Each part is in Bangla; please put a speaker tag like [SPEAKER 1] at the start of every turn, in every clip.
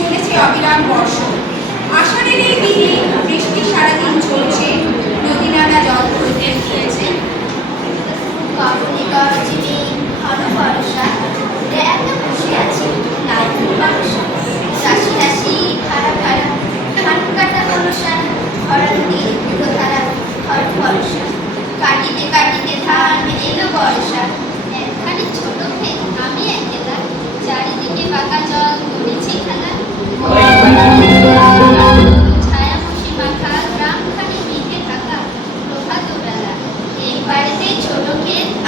[SPEAKER 1] চলেছে অবিরাম বর্ষণ। আষাঢ়ের এই দিনে বৃষ্টি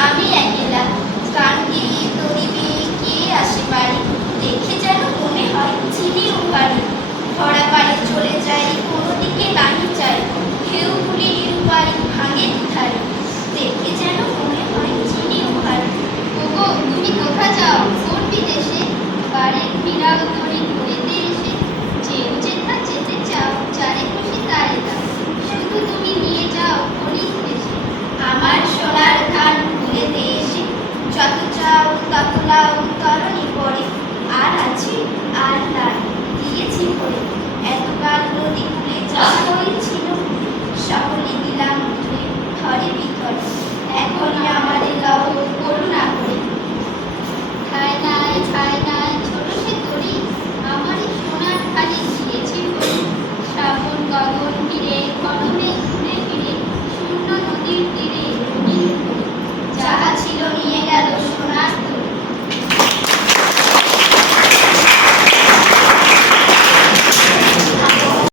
[SPEAKER 2] আমি একলা কানগিরি তরি দিয়ে কে আসে বাড়ি? দেখে যেন মনে হয় চিনি ও বাড়ি ভরা বাড়ি চলে যাই, কোনো দিকে নাহি চাই। ঢেউ নিউ নিরুপারি ভাঙে দুধারি দেখে যেন মনে হয় চিনি ও বাড়ি
[SPEAKER 3] ওগো, তুমি কোথা যাও? কোন বিদেশে বাড়ির বিড়াল তরি
[SPEAKER 2] তুলা উত্তরণী পরে আর আছি আর